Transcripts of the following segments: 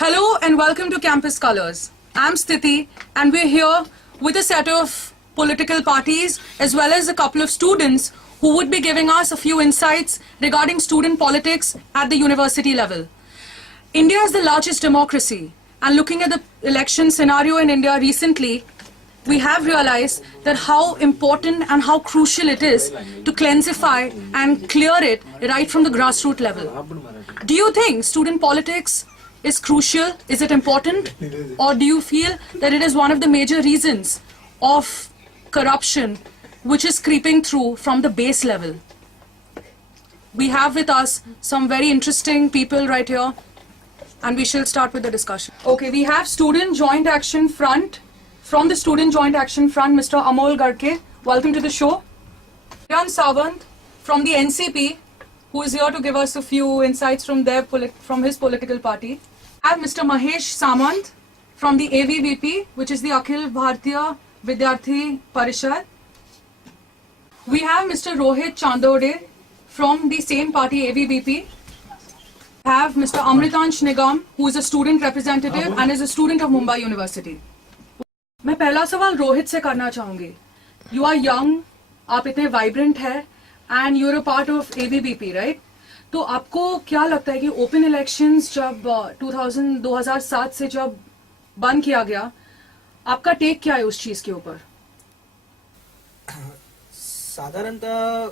Hello and welcome to Campus Colors. I'm Sthiti and we're here with a set of political parties as well as a couple of students who would be giving us a few insights regarding student politics at the university level. India is the largest democracy, and looking at the election scenario in India recently, we have realized that how important and how crucial it is to cleansify and clear it right from the grassroots level. Do you think student politics is crucial? Is it important? Or do you feel that it is one of the major reasons of corruption which is creeping through from the base level? We have with us some very interesting people right here, and we shall start with the discussion. Okay, we have Student Joint Action Front. From the Student Joint Action Front, Mr. Amol Gadke, welcome to the show. Kiran Sawant from the NCP, who is here to give us a few insights from his political party. I have Mr. Mahesh Samant from the AVVP, which is the Akhil Bharatiya Vidyarthi Parishad. We have Mr. Rohit Chandode from the same party, AVVP. I have Mr. Amritansh Nigam, who is a student representative and is a student of Mumbai University. मैं पहला सवाल रोहित से करना चाहूंगी. You are young, आप इतने vibrant है, and you're a part of AVVP, right? तो आपको क्या लगता है कि ओपन इलेक्शंस जब 2007 से जब बंद किया गया, आपका टेक क्या है उस चीज के ऊपर? साधारणतः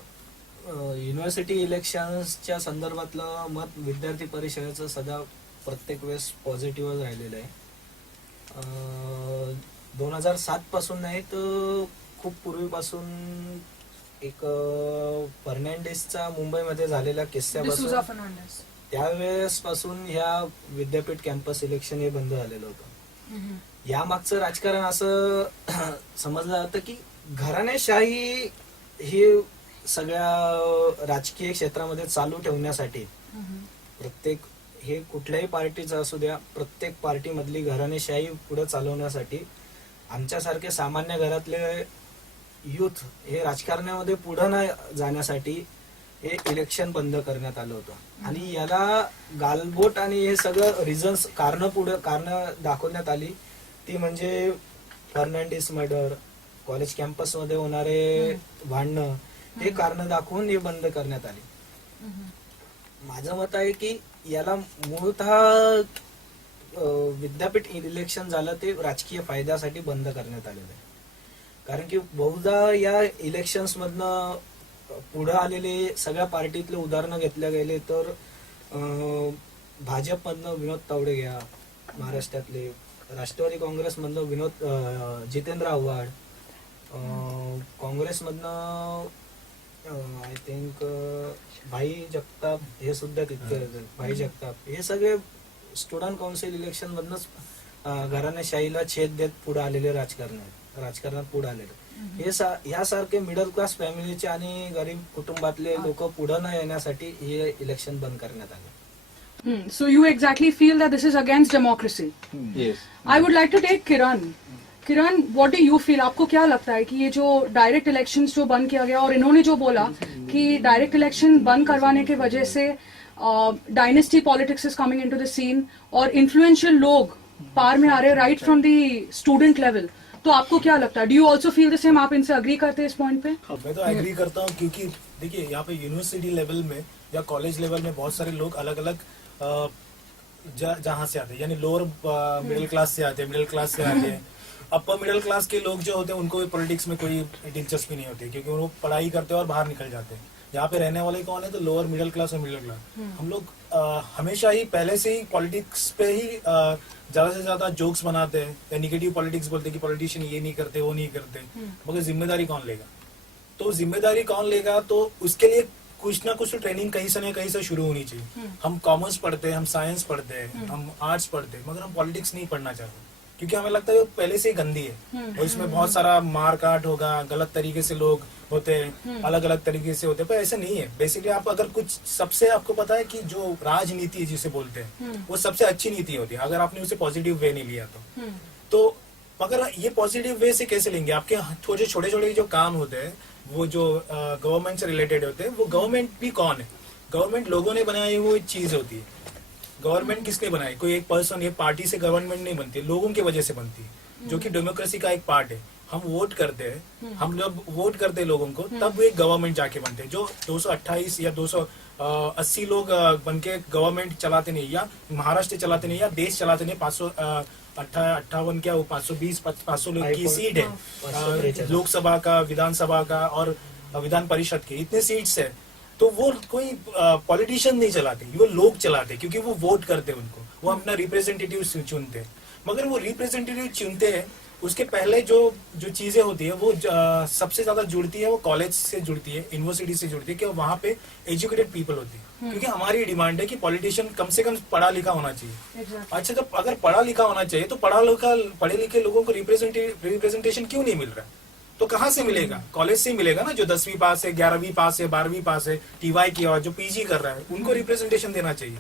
युनिव्हर्सिटी इलेक्शन्सच्या संदर्भातलं मत विद्यार्थी परिषदेचं सदा प्रत्येक वेळेस पॉझिटिव्ह राहिलेलं आहे. 2007 पासून नाही तर खूप पूर्वीपासून एक फर्नांडिसचा मुंबईमध्ये झालेला किस्सापासून त्यावेळेस पासून ह्या विद्यापीठ कॅम्पस इलेक्शन हे बंद झालेलं होतं. या मागचं राजकारण असं समजलं जातं की घराणेशाही ही सगळ्या राजकीय क्षेत्रामध्ये चालू ठेवण्यासाठी प्रत्येक हे कुठल्याही पार्टीचं असू द्या, प्रत्येक पार्टी मधली घराणेशाही पुढे चालवण्यासाठी आमच्यासारखे सामान्य घरातले युथ हे राजकारणामध्ये पुढे न जाण्यासाठी हे इलेक्शन बंद करण्यात आलं होतं. आणि याला गालबोट आणि हे सगळं रिझन्स कारण दाखवण्यात आली ती म्हणजे फर्नांडिस मर्डर, कॉलेज कॅम्पस मध्ये होणारे भांडणं हे कारण दाखवून हे बंद करण्यात आली. माझं मत आहे की याला मूळतः विद्यापीठ इलेक्शन झालं ते राजकीय फायद्यासाठी बंद करण्यात आलेलं आहे. कारण की बहुधा या इलेक्शन्स मधनं पुढे आलेले सगळ्या पार्टीतले उदाहरणं घेतल्या गेले तर भाजपमधनं विनोद तावडे घ्या, महाराष्ट्रातले राष्ट्रवादी काँग्रेसमधनं जितेंद्र आव्हाड, काँग्रेसमधनं आय थिंक भाई जगताप हे सुद्धा तितके भाई जगताप हे सगळे स्टुडंट काउन्सिल इलेक्शन मधनच घराणेशाहीला छेद देत पुढे आलेले राजकारणात पुढे आलेले हे यासारखे मिडल क्लास फॅमिलीचे आणि गरीब कुटुंबातले लोक पुढे न येण्यासाठी हे इलेक्शन बंद करण्यात आले. So you exactly feel that this is against democracy? Yes. I would like to take Kiran. Kiran, what do you feel? आपको क्या लगता है कि ये जो डायरेक्ट इलेक्शंस जो बंद किया गया और इन्होंने जो बोला कि डायरेक्ट इलेक्शन बंद करवाने के वजह से dynasty politics is coming into the scene और इन्फ्लुएंशियल लोग पार में आ रहे right from the student level, तो आपको क्या लगता है? Do you also feel the same? आप इनसे अग्री करते हैं इस पॉइंट पे? मैं तो एग्री करता हूँ क्योंकि देखिए यहाँ पे यूनिवर्सिटी लेवल में या कॉलेज लेवल में बहुत सारे लोग अलग अलग जहाँ से आते हैं, यानी लोअर मिडिल क्लास से आते हैं, मिडिल क्लास से आते हैं. अपर मिडिल क्लास के लोग जो होते हैं उनको भी पॉलिटिक्स में कोई दिलचस्पी नहीं होती क्योंकि वो पढ़ाई करते हैं और बाहर निकल जाते हैं. यहाँ पे रहने वाले कौन है? तो लोअर मिडिल क्लास और मिडिल क्लास. हम लोग हमेशा ही पहले से ही पॉलिटिक्स पे ही ज्यादा से ज्यादा जोक्स बनाते हैं या निगेटिव पॉलिटिक्स बोलते हैं कि पॉलिटिशियन ये नहीं करते वो नहीं करते, मगर जिम्मेदारी कौन लेगा? तो जिम्मेदारी कौन लेगा? तो उसके लिए कुछ ना कुछ ट्रेनिंग कहीं से न कहीं से शुरू होनी चाहिए. हम कॉमर्स पढ़ते हैं, हम साइंस पढ़ते हैं, हम आर्ट्स पढ़ते हैं, मगर हम पॉलिटिक्स नहीं पढ़ना चाहते क्योंकि हमें लगता है वो पहले से ही गंदी है और इसमें बहुत सारा मार काट होगा, गलत तरीके से लोग होते हैं, अलग अलग तरीके से होते हैं. पर ऐसे नहीं है. बेसिकली आप अगर कुछ सबसे आपको पता है कि जो राजनीति जिसे बोलते हैं वो सबसे अच्छी नीति होती है अगर आपने उसे पॉजिटिव वे नहीं लिया तो मगर ये पॉजिटिव वे से कैसे लेंगे? आपके छोटे छोटे जो काम होते हैं वो जो गवर्नमेंट से रिलेटेड होते हैं, वो गवर्नमेंट भी कौन है? गवर्नमेंट लोगों ने बनाई हुई चीज होती है. गवर्नमेंट किसने बनाई? कोई एक पर्सन, एक पार्टी से गवर्नमेंट नहीं बनती, लोगों की वजह से बनती है, जो कि डेमोक्रेसी का एक पार्ट है। हम वोट करते हैं, हम जब वोट करते हैं लोगों को, तब एक गवर्नमेंट जाके बनते हैं। जो 228 या 280 लोग बनके गवर्नमेंट चलाते नहीं, या महाराष्ट्र चलाते नहीं, या देश चलाते नहीं। 558 क्या वो 520 500 लोग की सीट है लोकसभा का, विधानसभा का और विधान परिषद के, इतने सीट्स है। तो वो कोई पॉलिटिशियन नहीं चलाते, वो लोग चलाते, क्योंकि वो वोट करते हैं उनको, वो अपना रिप्रेजेंटेटिव चुनते हैं। मगर वो रिप्रेजेंटेटिव चुनते हैं, उसके पहले जो चीजें होती है वो सबसे ज्यादा जुड़ती है, वो कॉलेज से जुड़ती है, यूनिवर्सिटी से जुड़ती है, कि वहाँ पे एजुकेटेड पीपल होती है। क्योंकि हमारी डिमांड है कि पॉलिटिशियन कम से कम पढ़ा लिखा होना चाहिए। अच्छा, जब अगर पढ़ा लिखा होना चाहिए तो पढ़े लिखे लोगों को रिप्रेजेंटेशन क्यों नहीं मिल रहा है? तो कहाँ से मिलेगा? कॉलेज से मिलेगा ना, जो 10वीं पास है, 11वीं पास है, 12वीं पास है, टीवाई किया और जो पीजी कर रहा है, उनको रिप्रेजेंटेशन देना चाहिए।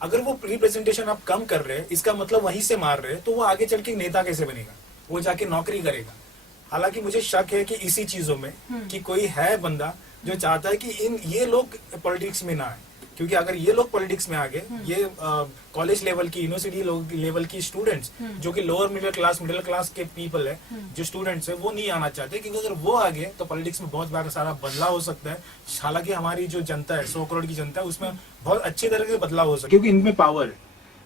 अगर वो रिप्रेजेंटेशन आप कम कर रहे हैं, इसका मतलब वहीं से मार रहे हैं, तो वो आगे चल के नेता कैसे बनेगा? वो जाके नौकरी करेगा। हालांकि मुझे शक है कि इसी चीजों में कि कोई है बंदा जो चाहता है कि ये लोग पॉलिटिक्स में ना आए, क्योंकि अगर ये लोग पॉलिटिक्स में आ गए, ये कॉलेज लेवल की, यूनिवर्सिटी लेवल की स्टूडेंट्स, जो कि लोअर मिडिल क्लास के पीपल है, जो स्टूडेंट्स है, वो नहीं आना चाहते, क्योंकि अगर वो आ गए तो पॉलिटिक्स में बहुत बड़ा सारा बदलाव हो सकता है। हालांकि हमारी जो जनता है, 100 करोड़ की जनता है, उसमें बहुत अच्छी तरह से बदलाव हो सकता है, क्योंकि इनमें पावर है,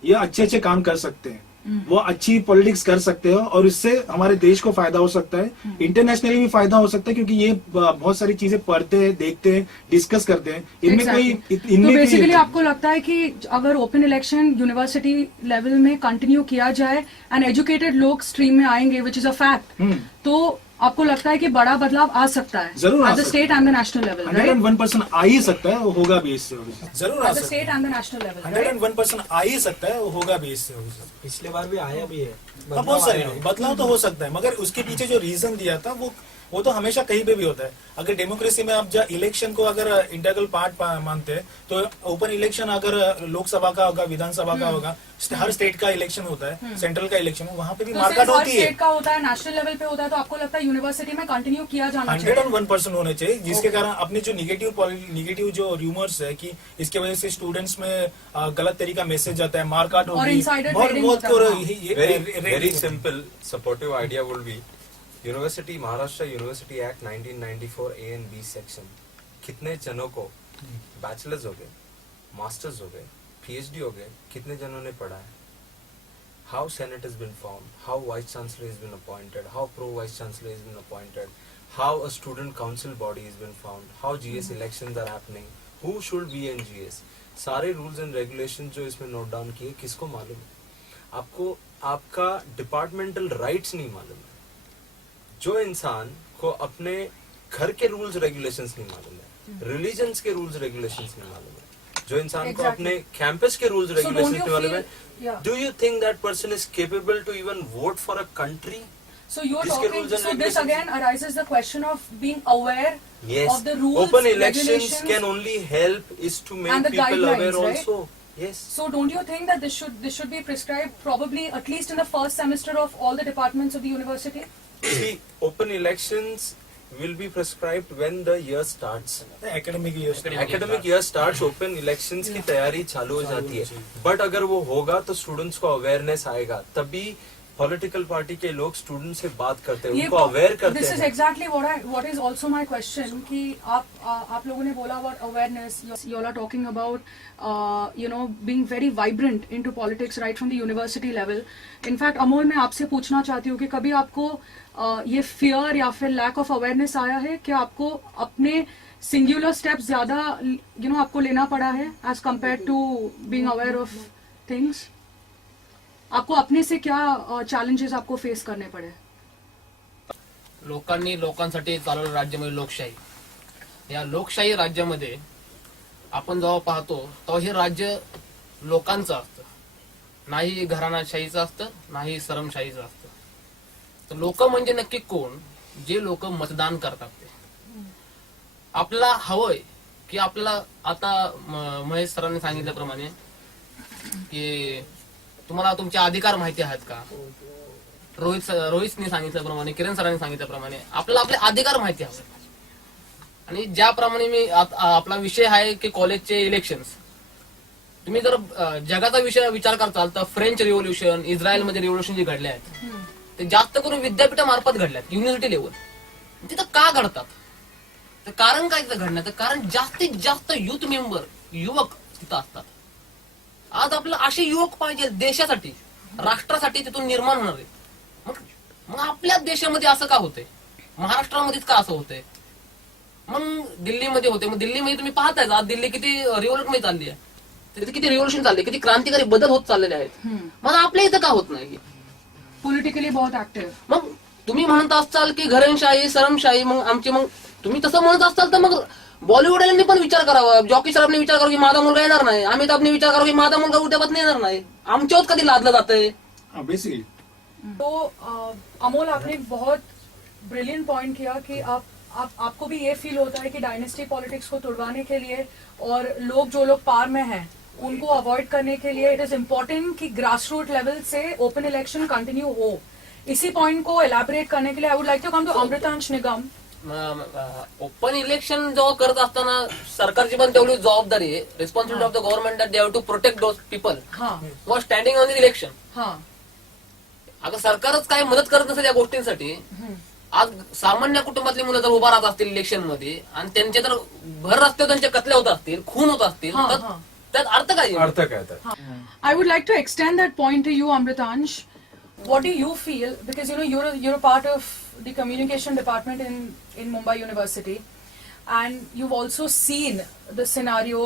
ये अच्छे काम कर सकते हैं, वो अच्छी पॉलिटिक्स कर सकते हो, और इससे हमारे देश को फायदा हो सकता है, इंटरनेशनली भी फायदा हो सकता है, क्योंकि ये बहुत सारी चीजें पढ़ते हैं, देखते हैं, डिस्कस करते हैं। इनमें कोई तो बेसिकली आपको लगता है कि अगर ओपन इलेक्शन यूनिवर्सिटी लेवल में कंटिन्यू किया जाए एंड एजुकेटेड लोग स्ट्रीम में आएंगे, विच इज अ फैक्ट, तो आपको लगता है कि बड़ा बदलाव आ सकता है जरूर at the state and the national level? 101% आ ही सकता है, वो होगा भी इससे, जरूर आ सकता है। State and the national level 101% आ ही सकता है, वो होगा भी इससे। पिछले बार भी आया भी है, बहुत सारे बदलाव तो हो सकता है, मगर उसके पीछे जो रीजन दिया था वो तो हमेशा कहीं पे भी होता है। अगर डेमोक्रेसी में आप इलेक्शन को अगर इंटीग्रल पार्ट मानते हैं, तो ओपन इलेक्शन अगर लोकसभा का होगा, विधानसभा का होगा, हर स्टेट का इलेक्शन होता है, सेंट्रल का इलेक्शन, वहाँ पे भी मार्केट होती है, स्टेट का होता है, नेशनल लेवल पे होता है, तो आपको लगता है यूनिवर्सिटी में कंटिन्यू किया जाना चाहिए? 101% होने चाहिए, जिसके कारण अपने जो निगेटिव जो र्यूमर्स है कि इसके वजह से स्टूडेंट्स में गलत तरीका मैसेज जाता है, मार्केट होगी, very simple supportive idea would be university, Maharashtra university act 1994 A and B section, कितने जनों को बैचलर्स हो गए, मास्टर्स हो गए, PhD हो गए, कितने जनों ने पढ़ा है? How senate has been formed, how vice chancellor has been appointed, how pro vice chancellor has been appointed, how a student council body has been formed, how GS elections are happening, who should be in GS, सारे rules and regulation जो इसमें note down किए, किसको मालूम है? आपको आपका departmental rights नहीं मालूम है। जो इंसान को अपने घर के रूल्स रेगुलेशंस नहीं मालूम है, रिलीजन्स के रूल्स रेगुलेशंस नहीं मालूम है, जो इंसान को अपने कैंपस के रूल्स रेगुलेशंस नहीं मालूम है, do you think that person is capable to even vote for a country? So you're talking, so this again arises the question of being aware of the rules, open elections can only help is to make people aware also. Yes. So don't you think that this should be prescribed probably at least in the first semester of all the departments of the university? See, open elections will be prescribed when the year starts. Academic year starts, open elections की तैयारी चालू हो जाती है। But अगर वो होगा तो स्टूडेंट्स को अवेयरनेस आएगा, तभी पॉलिटिकल पार्टी के लोग स्टूडेंट से बात करते हैं, उनको अवेयर करते हैं। This is exactly what is also my question, कि आप लोगों ने बोला about awareness, you all are talking about being very vibrant into politics right from the university level. In fact, Amol, मैं आपसे पूछना चाहती हूँ कि कभी आपको ये fear या फिर lack of awareness आया है कि आपको अपने singular steps ज्यादा आपको लेना पड़ा है as compared to being aware of things? आपको अपने से क्या चॅलेंजेस आपको फेस करणे पडे? लोकांनी लोकांसाठी चालवलं राज्यामध्ये लोकशाही, या लोकशाही राज्यामध्ये आपण जेव्हा पाहतो तेव्हा हे राज्य लोकांचं असतं, नाही घराणाशाहीचं असतं, नाही सरमशाहीचं असतं. तर लोक म्हणजे नक्की कोण? जे लोक मतदान करतात ते. आपला हवंय की आपला आता महेश सरांनी सांगितल्याप्रमाणे की तुम्हाला तुमचे अधिकार माहिती आहेत का? रोहितने सांगितल्याप्रमाणे, किरण सरांनी सांगितल्याप्रमाणे आपल्याला आपले अधिकार माहिती हवे. आणि ज्याप्रमाणे मी आपला विषय आहे की कॉलेजचे इलेक्शन्स, तुम्ही जर जगाचा विचार करताल तर फ्रेंच रिव्होल्युशन, इस्रायलमध्ये रिव्होल्युशन जे घडले आहेत ते जास्त करून विद्यापीठामार्फत घडल्यात, युनिव्हर्सिटी लेवल. तिथं का घडतात? तर कारण काय तिथं घडण्याचं कारण जास्तीत जास्त युथ मेंबर, युवक तिथं असतात. आज आपलं असे युवक पाहिजे देशासाठी, राष्ट्रासाठी तिथून निर्माण होणार आहे. मग आपल्याच देशामध्ये असं का होतंय? महाराष्ट्रामध्येच का असं होतंय? मग दिल्लीमध्ये होते, मग दिल्लीमध्ये तुम्ही पाहताय आज दिल्ली किती रिव्होल्यूशन मध्ये चालली आहे, तिथे किती रिव्होल्यूशन चालले, किती क्रांतिकारी बदल होत चाललेले आहेत. मग आपल्या इथं का होत नाही? Politically बहुत active. मग तुम्ही म्हणत असाल की घराणशाही, सरमशाही, मग तुम्ही तसं म्हणत असाल तर मग बॉलिवूडवाल्यांनी पण विचार करावा, जॉकी सरांनी विचार करावा की माझा मुलगा येणार नाही, अमिताभने विचार करावा की माझा मुलगा उद्यापासून येणार नाही. आमच्यावर कधी लादलं जातंय? बेसिकली तो अमोल, आपने एक बहुत ब्रिलियंट पॉइंट किया कि आपको भी ये फील होता है कि डायनेस्टी पॉलिटिक्स को तुड़वाने के लिए और जो लोग पार में हैं उनको अवॉइड करने के लिए इट इज इम्पोर्टेंट कि ग्रास रूट लेवल से ओपन इलेक्शन कंटिन्यू हो. इसी पॉइंट को एलैबोरेट करने के लिए I would like to come to Amritansh Nigam. Open election जेव्हा करत असताना सरकारची पण तेवढी जबाबदारी आहे, responsibility of the government that they have to protect those people who are standing on the election. अगं सरकारच काय मदत करत नसेल या गोष्टींसाठी, आज सामान्य कुटुंबातली मुलं जर उभा राहत असतील इलेक्शन मध्ये आणि त्यांच्या जर भर रस्त्यावर त्यांच्या कत्ल्या होत असतील, खून होत असतील, तर त्यात अर्थ काय? अर्थ काय तर? I would like to extend that point to you, Amritansh. What do you feel? Because you're a part of the communication department in Mumbai University, and you've also seen the scenario,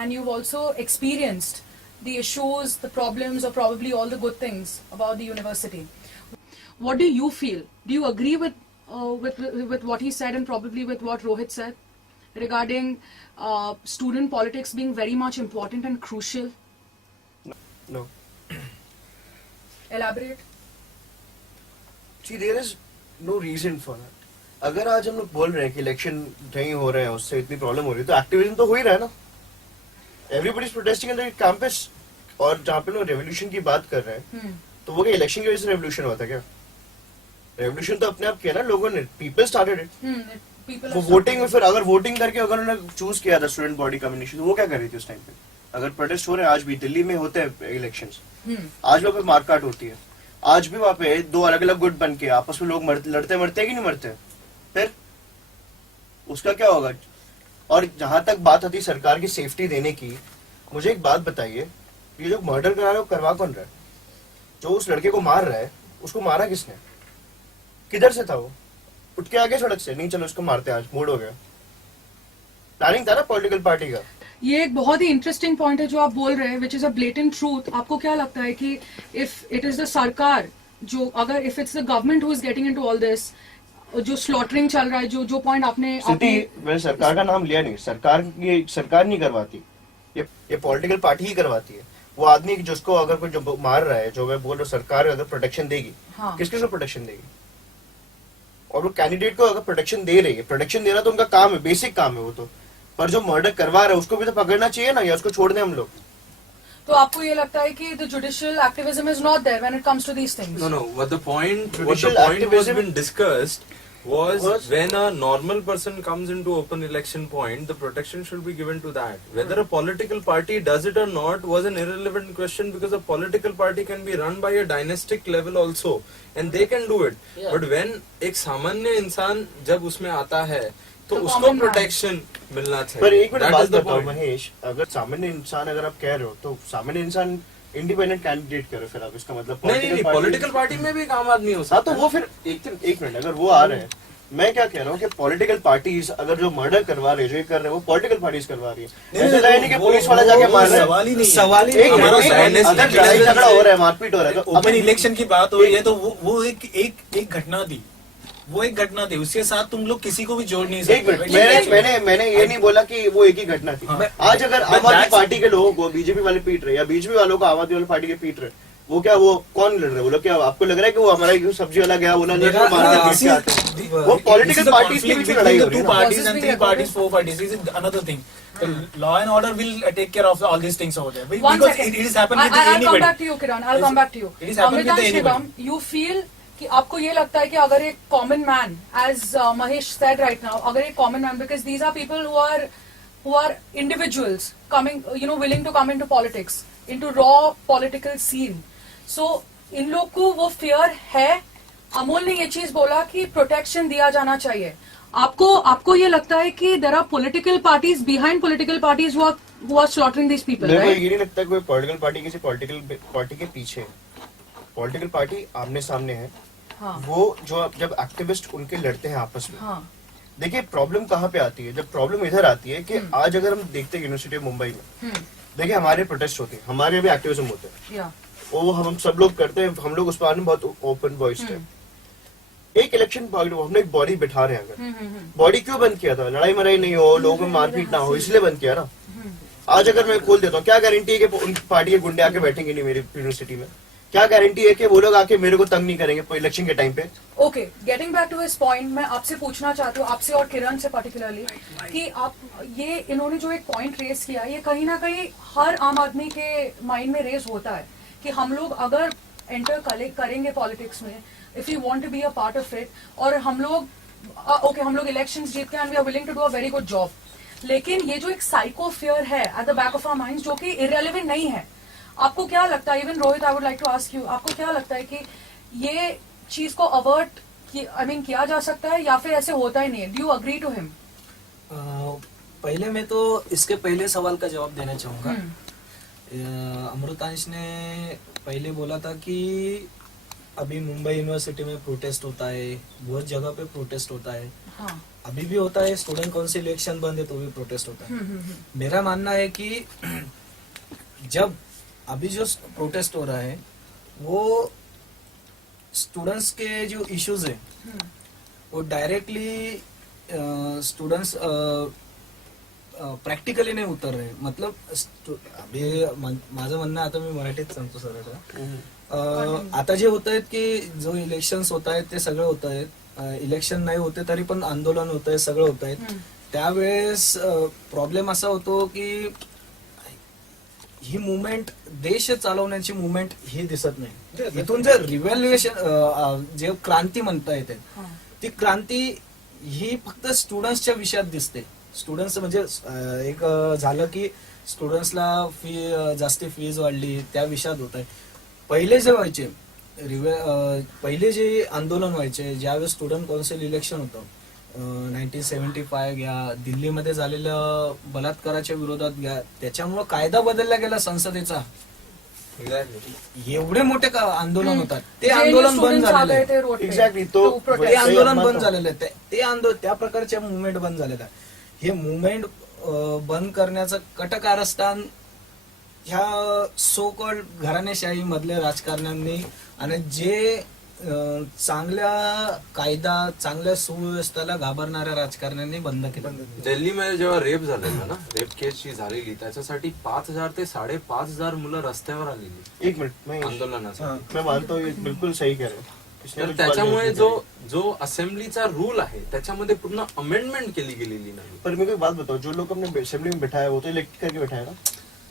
and you've also experienced the issues, the problems, or probably all the good things about the university. What do you feel? Do you agree with what he said and probably with what Rohit said regarding student politics being very much important and crucial? No. Elaborate. See, there is no reason for that. अगर आज हम लोग बोल रहे हैं कि election नहीं हो रहे हैं, उससे इतनी प्रॉब्लम हो रही है, तो एक्टिविज्म तो हो ही रहा है ना. Everybody is protesting in the campus. और जहाँ पे लोग रेवोल्यूशन की बात कर रहे हैं, तो वो क्या इलेक्शन की वजह से रेवोल्यूशन हुआ था क्या? रेवोल्यूशन तो अपने आप किया ना लोगों ने, पीपल स्टार्टेड इट. वो वोटिंग में फिर अगर वोटिंग करके अगर उन्होंने चूज किया था स्टूडेंट बॉडी कम्युनिकेशन, वो क्या कर रही थी उस टाइम पे? अगर प्रोटेस्ट हो रहे हैं, आज भी दिल्ली में होते हैं इलेक्शंस, आज वहाँ पे मारकाट होती है, आज भी वहाँ पे दो अलग अलग गुट बन के आपस में लोग लड़ते मरते हैं कि नहीं मरते? फिर उसका क्या होगा? और जहां तक बात आती है सरकार की सेफ्टी देने की, मुझे एक बात बताइए, ये जो मर्डर करा रहा है वो करवा कौन रहा है? जो उस लड़के को मार रहा है, उसको मारा किसने? किधर से था वो? उठ के आगे सड़क से? नहीं चलो उसको मारते, आज मूड हो गया. प्लानिंग था ना पॉलिटिकल पार्टी का. ये एक बहुत ही इंटरेस्टिंग पॉइंट है जो आप बोल रहे हैं, which is a blatant truth. आपको क्या लगता है कि इफ इट इज द सरकार जो, अगर if it's the government who is getting into all this, जो स्लॉटरिंग चल रहा है, जो पॉइंट आपने मैंने सरकार का नाम लिया नहीं, सरकार नहीं करवाती, ये पॉलिटिकल पार्टी ही करवाती है. वो आदमी जिसको अगर कोई जो मार रहा है, जो मैं बोल रहा हूँ, सरकार अगर प्रोटेक्शन देगी, किसको प्रोटेक्शन देगी? और वो कैंडिडेट को अगर प्रोटेक्शन दे रही है, प्रोटेक्शन देना तो उनका काम है, बेसिक काम है वो तो. पर जो मर्डर करवा रहा है उसको भी तो पकड़ना चाहिए ना, या उसको छोड़ दें हम लोग? तो आपको ये लगता है कि the judicial activism is not there when it comes to these things? No, what the point Judicial was activism been discussed was was- when a normal person comes into open election point, the protection should be given to that. Whether a political party does it or not was an irrelevant question, because a political party can be run by a dynastic level also, and they can do it. Yeah. But when एक सामान्य इंसान जब उसमें आता है, तो तो उसको common man. प्रोटेक्शन मिलना चाहिए. पर एक मिनट That बात is the बताओ point. महेश, अगर सामान्य इंसान अगर आप कह रहे हो, तो सामान्य इंसान इंडिपेंडेंट कैंडिडेट करो, फिर आप इसका मतलब नहीं, पॉलिटिकल पार्टी में भी एक आम आदमी हो हाँ, सकता तो है. वो फिर एक मिनट, अगर वो आ रहे हैं, मैं क्या कह रहा हूँ कि पॉलिटिकल पार्टीज अगर जो मर्डर करवा रहे हैं, जो ये कर रहे हैं, वो पॉलिटिकल पार्टीज करवा रही है. ऐसा नहीं कि पुलिस वाला जाके मार रहा है. सवाल ही नहीं है. सवाल ही एक नहीं मिनट, है. एक मिनट, अगर लड़ाई झगड़ा हो रहा है, मारपीट हो रहा है, तो ओपन इलेक्शन की बात हो रही है, तो वो एक घटना थी, वो एक घटना थी, उसके साथ तुम लोग किसी को भी जोड़ नहीं एक मिनट, सकते. मैंने ये नहीं बोला कि वो एक ही घटना थी. हाँ. आज अगर आम आदमी पार्टी के लोगों को बीजेपी वाले पीट रहे, या बीजेपी वालों को आम आदमी वाले पार्टी के पीट रहे, वो क्या, वो कौन लड़ रहे हैं? वो लोग क्या, आपको लग रहा है कि वो हमारा जो सब्जी वाला गया, वो ना मार के पीट के आते हैं? वो पॉलिटिकल पार्टीज के बीच में लड़ाई हो रही है two ना. parties and 3 parties, 4 parties. This is another thing. The law and order will take care of all these things over there. One Because second. it is happened with I'll come anybody. back to you, Kiran. I'll come back to you. It is happened with Amritansh anybody. Nigam, you feel कि आपको ये लगता है कि अगर एक common man, as Mahesh said right now, अगर एक common man, because these are people who who are individuals coming, willing to come into politics, into raw political scene. So इन लोग को वो fear है. अमोल ने ये चीज बोला कि प्रोटेक्शन दिया जाना चाहिए. आपको ये लगता है कि there are political parties behind political parties who are slaughtering these people, मेरे को right? ये नहीं लगता कोई पॉलिटिकल पार्टी किसी पॉलिटिकल पार्टी के पीछे है. पॉलिटिकल पार्टी आमने सामने है. हाँ. वो जो जब एक्टिविस्ट उनके लड़ते हैं आपस में. हाँ. देखिए प्रॉब्लम कहाँ पे आती है. जब प्रॉब्लम इधर आती है कि आज अगर हम देखते हैं यूनिवर्सिटी ऑफ मुंबई में, देखिए हमारे प्रोटेस्ट होते हैं, हमारे भी एक्टिविज्म होते हैं, Yeah. वो हम सब लोग करते हैं. हम लोग उस बारे में बहुत ओपन वॉइस है. एक इलेक्शन हमने एक बॉडी बिठा रहे हैं. अगर बॉडी क्यों बंद किया था? लड़ाई मराई नहीं हो, लोगों में मारपीट ना हो, इसलिए बंद किया ना. आज अगर मैं खोल देता हूँ, क्या गारंटी है कि उन पार्टी के गुंडे आके बैठेंगे नहीं मेरी यूनिवर्सिटी में? क्या गारंटी है कि वो लोग आके मेरे को तंग नहीं करेंगे इलेक्शन के टाइम पे? Okay, getting back to his point, मैं आपसे पूछना चाहती हूँ, आपसे और किरण से पर्टिकुलरली, कि आप ये इन्होंने जो एक पॉइंट रेस किया, ये कहीं ना कहीं हर आम आदमी के माइंड में रेस होता है कि हम लोग अगर एंटर करेंगे पॉलिटिक्स में, if you want to be a part of it, और हम लोग इलेक्शंस जीत के and we are willing to do a very good job, लेकिन ये जो एक साइको फियर है at the back of our minds जो कि इररिलेवेंट नहीं है, आपको क्या लगता है? Even Rohit, I would like to ask you, आपको क्या लगता है कि ये चीज को अवर्ट किया जा सकता है या फिर ऐसे होता ही नहीं है? Do you agree to him? पहले मैं तो इसके पहले सवाल का जवाब देना चाहूंगा. अमृतांश ने पहले बोला था कि अभी मुंबई यूनिवर्सिटी में प्रोटेस्ट होता है, बहुत जगह पे प्रोटेस्ट होता है. हाँ. अभी भी होता है, स्टूडेंट काउंसिल इलेक्शन बंद है तो भी प्रोटेस्ट होता है. मेरा मानना है कि जब अभी जो प्रोटेस्ट हो रहा है वो स्टूडेंट्स के जो इश्यूज है वो डायरेक्टली स्टूडेंट्स प्रॅक्टिकली नाही उतर रहे. मतलब अभी माझं म्हणणं, आता मी मराठीत सांगतो सर. आता जे होत आहेत की जो इलेक्शन्स होत आहेत ते सगळे होत आहेत. इलेक्शन नाही होते तरी पण आंदोलन होत आहे, सगळं होत आहेत. त्यावेळेस प्रॉब्लेम असा होतो की ही मुवमेंट, देश चालवण्याची मुवमेंट ही दिसत नाही. इथून जे रिव्हॉल्युशन, जे क्रांती म्हणता येते, ती क्रांती ही फक्त स्टुडंट्सच्या विषयात दिसते. स्टुडंट्स म्हणजे एक झालं की स्टुडंट्सला जास्ती फीज वाढली, त्या विषयात होत आहे. पहिले जे व्हायचे पहिले जे आंदोलन व्हायचे, ज्यावेळेस स्टुडंट काउन्सिल इलेक्शन होतं 1975 घ्या, दिल्लीमध्ये झालेल्या बलात्काराच्या विरोधात घ्या, त्याच्यामुळे कायदा बदलला गेला संसदेचा. एवढे मोठे आंदोलन होतात, ते आंदोलन बंद झालेलं आहे. एक्झॅक्टली ते आंदोलन बंद झालेलं आहे. ते आंदोलन, त्या प्रकारचे मुवमेंट बंद झालेलं आहे. हे मुवमेंट बंद करण्याचं कटकारस्थान ह्या सो कॉल्ड घराणेशाही मधल्या राजकारण्यांनी आणि जे चांगल्या कायदा, चांगल्या सुव्यवस्थेला घाबरणाऱ्या राजकारण्यांनी बंद केलं. दिल्लीमध्ये जेव्हा रेप झालेला ना, रेप केस जी झालेली, त्याच्यासाठी 5,000 ते 5,500 मुलं रस्त्यावर आलेली. एक मिनट, मैं आंदोलनासाठी. मैं मानता हूँ, बिल्कुल सही कह रहे हो. तर त्याच्यामुळे जो असेंब्लीचा रूल आहे त्याच्यामध्ये पूर्ण अमेंडमेंट केली गेलेली नाही. पर मेरे को एक बात बताओ, जो लोग अपने असेंबली में बैठाया वो तो इलेक्ट करके बैठाया ना.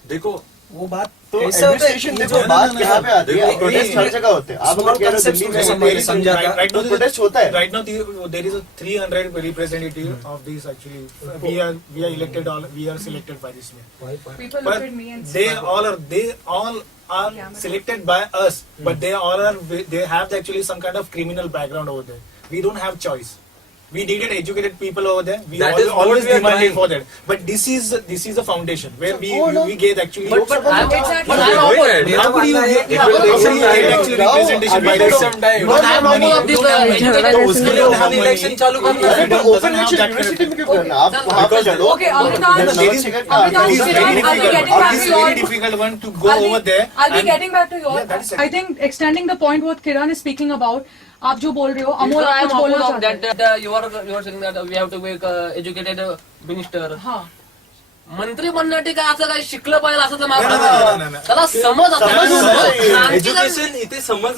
देखो वो बात तो कैसा होता है? एडमिनिस्ट्रेशन, देखो बात यहाँ पे आती है. प्रोटेस्ट हर जगह होते हैं. आप अगर कह रहे हो दिल्ली में समझा तो प्रोटेस्ट होता है. Right now, there is a 300 representative of these actually. We are elected. We are selected by this way. People look But at me and they all are selected by us. But they have actually some kind of criminal background over there. We don't have choice. We needed educated people over there. We That is what always we are demanded trying. for that. But this is a foundation where we get actually. But I'm Exactly. How could you get actually representation by this? You don't have money. You don't have money. तो उसके लिए हम election चालू करना है. तो open election university में क्यों करना? आप वहाँ पे चलो. Okay, Amritansh, It is very difficult one to go over there. I'll be and- getting back to your. Yeah, that's it. I think extending the point what Kiran is speaking about, आप जो बोल रहे हो, Amol I आप am कुछ बोलना opposed of चाहते हैं? that you are saying that we have to make educated minister. हाँ. मंत्री बनण्यासाठी काय असं काय शिकलं पाहिजे असं तर मला नाही, वाटतं. नाही. त्याला समज असते. एज्युकेशन इथे समज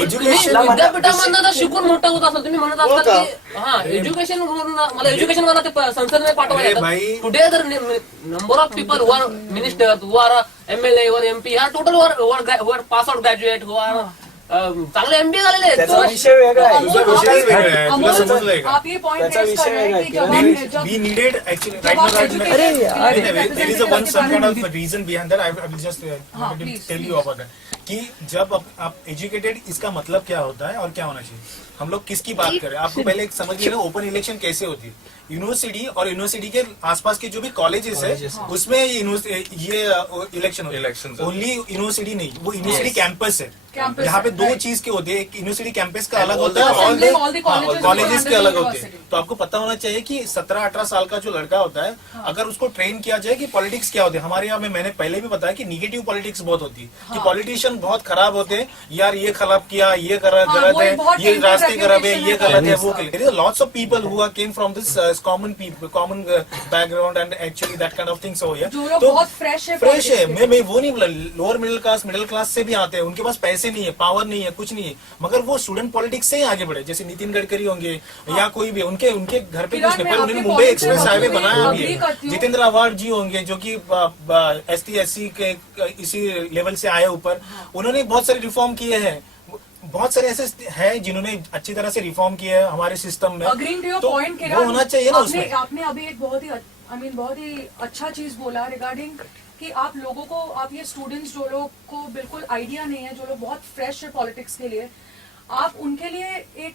Education. विद्यापीठामधनं जर शिकून मोठं होत असेल, तुम्ही म्हणत असता की हा एज्युकेशन मला एज्युकेशन मला ते संसदेमध्ये अरे पाठवायचं. भाई. टुडे जर number of people who are minister, who are MLA or MP, are total who are pass out graduate, who are चांगले MBA झालेले आहेत. त्याचा विषय वेगळा आहे. तुझा विषयच वेगळा आहे, तुला अमोल, समजलंय का? आप ये पॉइंट त्याचा रेज कर विषय रहे हैं वेगळा कि आहे. जब हम we needed actually जब right आप now educated अरे यार, there is a one some kind of reason behind that. I will just हाँ, want to please, tell you about that. कि जब आप एजुकेटेड इसका मतलब क्या होता है और क्या होना चाहिए, हम लोग किसकी बात कर रहे हैं आपको पहले समझ लीजिए ओपन इलेक्शन कैसे होती है। यूनिवर्सिटी और यूनिवर्सिटी के आसपास के जो भी कॉलेजेस है उसमें ये इलेक्शन Elections होते हैं। ओनली यूनिवर्सिटी नहीं, वो यूनिवर्सिटी कैंपस है। Campus यहाँ पे है, दो right. चीज के होते हैं, एक यूनिवर्सिटी कैंपस का And अलग all होता है the assembly, all the colleges colleges are के under अलग the होते हैं। university. तो आपको पता होना चाहिए कि 17-18 साल का जो लड़का होता है अगर उसको ट्रेन किया जाए कि पॉलिटिक्स क्या होते हैं, हमारे यहाँ में मैंने पहले भी बताया कि निगेटिव पॉलिटिक्स बहुत होती है कि पॉलिटिशियन बहुत खराब होते हैं, यार ये खराब किया, ये गलत वो एक बहुत है, ये tainted रास्ते खराब है, reputation ये है गलत है, politics वो का। गलत। Lots of people who came from this common background and actually that kind of things हो गया। जो लोग बहुत fresh है फ्रेश है, politics मैं वो नहीं बोला, लोअर मिडिल क्लास से भी आते हैं, उनके पास पैसे नहीं है, पावर नहीं है, कुछ नहीं है, मगर वो स्टूडेंट पॉलिटिक्स से ही आगे बढ़े। जैसे नितिन गडकरी होंगे या कोई भी, उनके घर पे कुछ किरण, नहीं, मैं पर उन्होंने आपके मुंबई point से एक्सप्रेस हाईवे बिल्कुल बनाया भी agree करती है। हूँ। जितेंद्र अवार्ड जी होंगे जो कि ST/SC के इसी लेवल से आए ऊपर, उन्होंने बहुत सारे रिफॉर्म किए हैं। बहुत सारे ऐसे हैं जिन्होंने अच्छी तरह से रिफॉर्म किया है हमारे सिस्टम में। अग्रीइंग टू योर तो पॉइंट किरण, वो होना चाहिए ना उसमें। आपने अभी एक बहुत ही बहुत ही अच्छा चीज बोला रिगार्डिंग कि आप लोगों को, आप ये स्टूडेंट्स जो लोग को बिल्कुल आइडिया नहीं है, जो लोग बहुत फ्रेश है पॉलिटिक्स के लिए, आप उनके लिए एक